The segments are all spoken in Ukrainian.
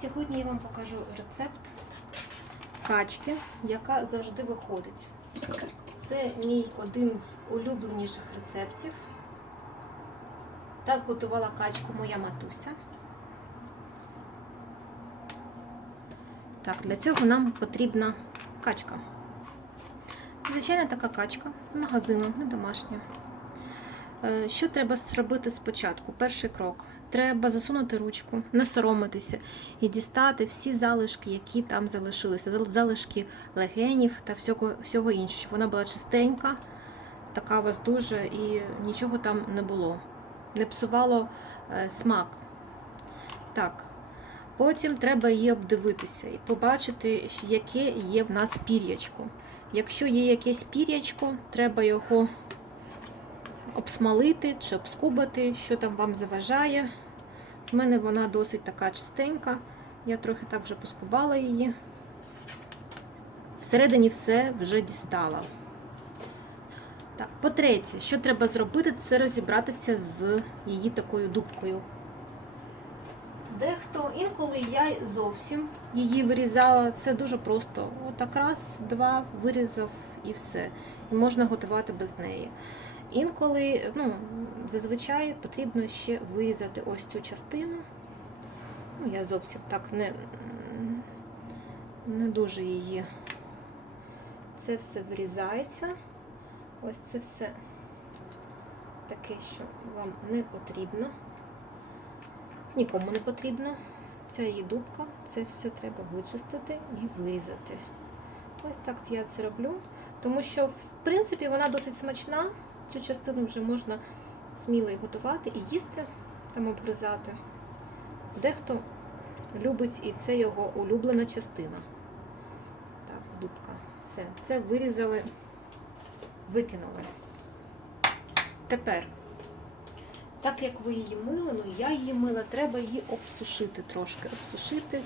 Сьогодні я вам покажу рецепт качки, яка завжди виходить. Це мій один з улюбленіших рецептів. Так готувала качку моя матуся. Так, для цього нам потрібна качка. Звичайна така качка з магазину, не домашня. Е, Що треба зробити спочатку? Перший крок. Треба засунути ручку, не соромитися і дістати всі залишки, які там залишилися. Залишки легенів та всього, всього іншого. Щоб вона була чистенька, така у вас дуже, і нічого там не було. Не псувало е, смак. Так. Потім треба її обдивитися і побачити, яке є в нас пір'ячко. Якщо є якесь пір'ячко, треба його обсмалити чи обскубати, що там вам заважає. У мене вона досить така чистенька. Я трохи так вже поскубала її. Всередині все вже дістала. Так, по-третє, що треба зробити, це розібратися з її такою дубкою. Дехто інколи я зовсім її вирізала. Це дуже просто. Отак раз, два, вирізав і все. І можна готувати без неї. Інколи, ну, зазвичай потрібно ще вирізати ось цю частину. Ну, я зовсім так не, не дуже її. Це все вирізається. Ось це все таке, що вам не потрібно. Нікому не потрібно. Ця її дубка, це все треба вичистити і вирізати. Ось так я це роблю. Тому що, в принципі, вона досить смачна. Цю частину вже можна сміло і готувати і їсти, там обгризати. Дехто любить і це його улюблена частина. Так, дубка. Все. Це вирізали, викинули. Тепер, так як ви її мили, ну я її мила, треба її обсушити трошки. Обсушити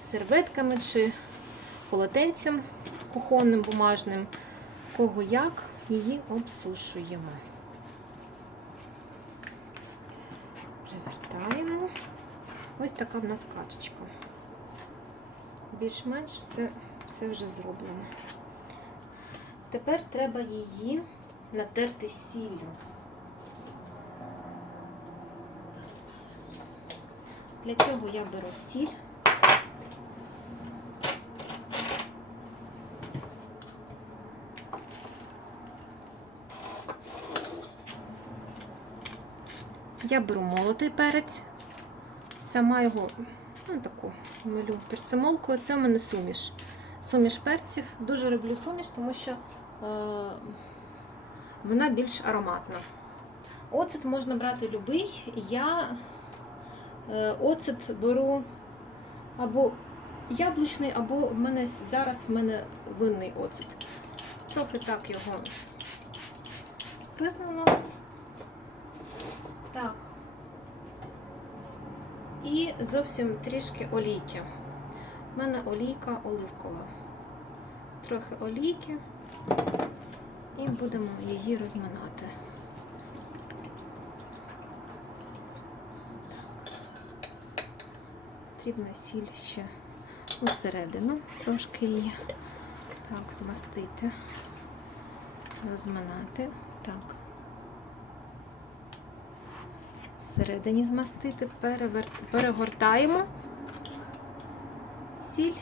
серветками чи полотенцем кухонним бумажним. Кого як її обсушуємо. Привертаємо. Ось така в нас качечка. Більш-менш все, все вже зроблено. Тепер треба її натерти сіллю. Для цього я беру сіль. Я беру молотий перець, сама його, ну таку милю перцемолкою. Це в мене суміш. Суміш перців. Дуже люблю суміш, тому що е, вона більш ароматна. Оцет можна брати любий. Я е, оцет беру або яблучний, або в мене зараз в мене винний оцет. Трохи так його спризнено. Так. І зовсім трішки олійки. У мене олійка оливкова. Трохи олійки. І будемо її розминати. Потрібна сіль ще усередину, трошки її так змастити, розминати. Так всередині змастити, перегортаємо сіль.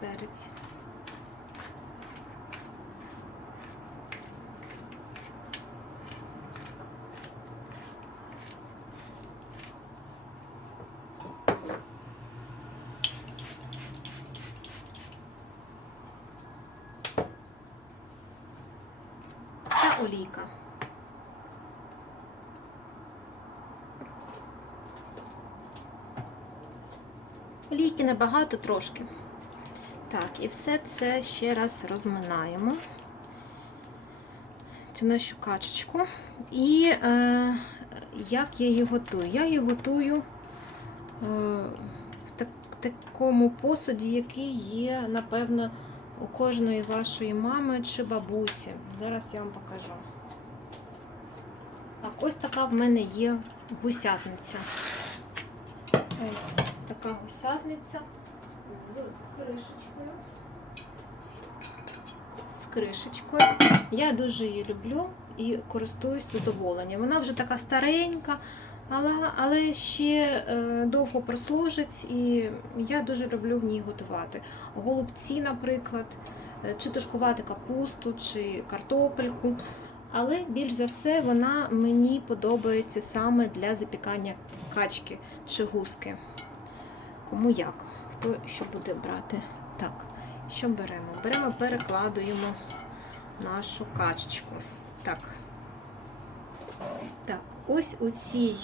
Перець. та олійка. Олійки небагато трошки. Так, і все це ще раз розминаємо. Цю нашу качечку. І е, як я її готую? Я її готую е, в так, такому посуді, який є, напевно, у кожної вашої мами чи бабусі. Зараз я вам покажу. Так, ось така в мене є гусятниця. Ось така гусятниця з кришечкою. З кришечкою. Я дуже її люблю і користуюсь задоволенням. Вона вже така старенька, але, але ще е, довго прослужить, і я дуже люблю в ній готувати. Голубці, наприклад, е, чи тушкувати капусту, чи картопельку. Але більш за все вона мені подобається саме для запікання качки чи гуски. Кому як? Хто що буде брати? Так, що беремо? Беремо, перекладуємо нашу качечку. Так. Так, ось у цій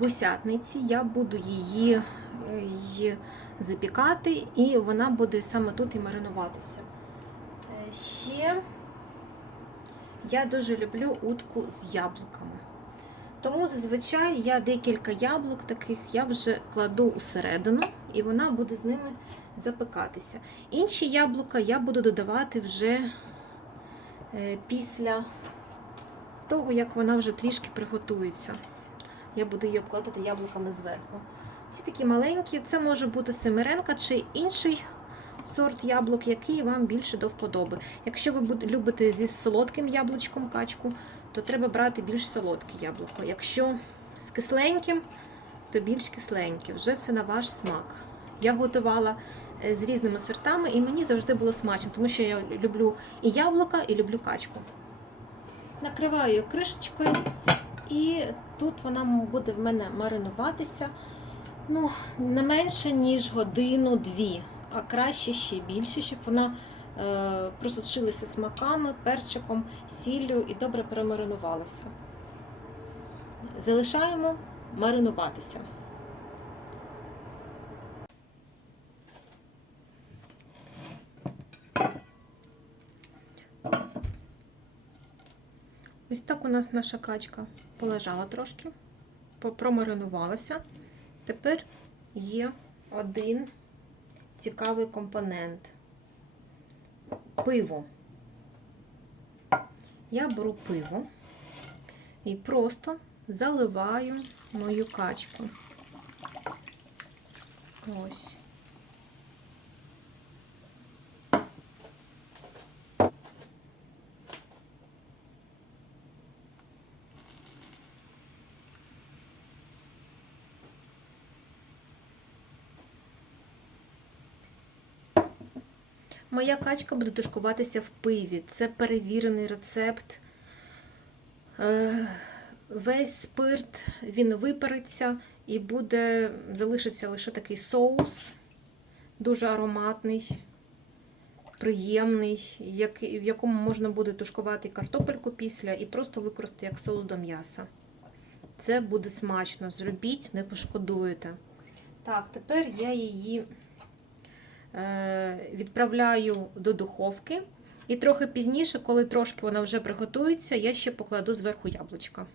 гусятниці я буду її, е, її запікати, і вона буде саме тут і маринуватися. Е, Ще я дуже люблю утку з яблуками. Тому зазвичай я декілька яблук таких я вже кладу усередину, і вона буде з ними запекатися. Інші яблука я буду додавати вже е, після того, як вона вже трішки приготується. Я буду її обкладати яблуками зверху. Ці такі маленькі, це може бути семеренка чи інший сорт яблук, який вам більше до вподоби. Якщо ви любите зі солодким яблучком качку, то треба брати більш солодке яблуко. Якщо з кисленьким, то більш кисленьке. Вже це на ваш смак. Я готувала е, з різними сортами, і мені завжди було смачно, тому що я люблю і яблука, і люблю качку. Накриваю її кришечкою, і тут вона буде в мене маринуватися ну, не менше, ніж годину-дві, а краще ще більше, щоб вона е, просочилася смаками, перчиком, сіллю і добре перемаринувалася. Залишаємо маринуватися. Ось так у нас наша качка полежала трошки, промаринувалася. Тепер є один цікавий компонент пиво. Я беру пиво і просто заливаю мою качку. Ось. Моя качка буде тушкуватися в пиві. Це перевірений рецепт. Е, Весь спирт він випариться і буде залишиться лише такий соус, дуже ароматний, приємний, в якому можна буде тушкувати картопельку після і просто використати як соус до м'яса. Це буде смачно. Зробіть, не пошкодуєте. Так, тепер я її відправляю до духовки. І трохи пізніше, коли трошки вона вже приготується, я ще покладу зверху яблучка.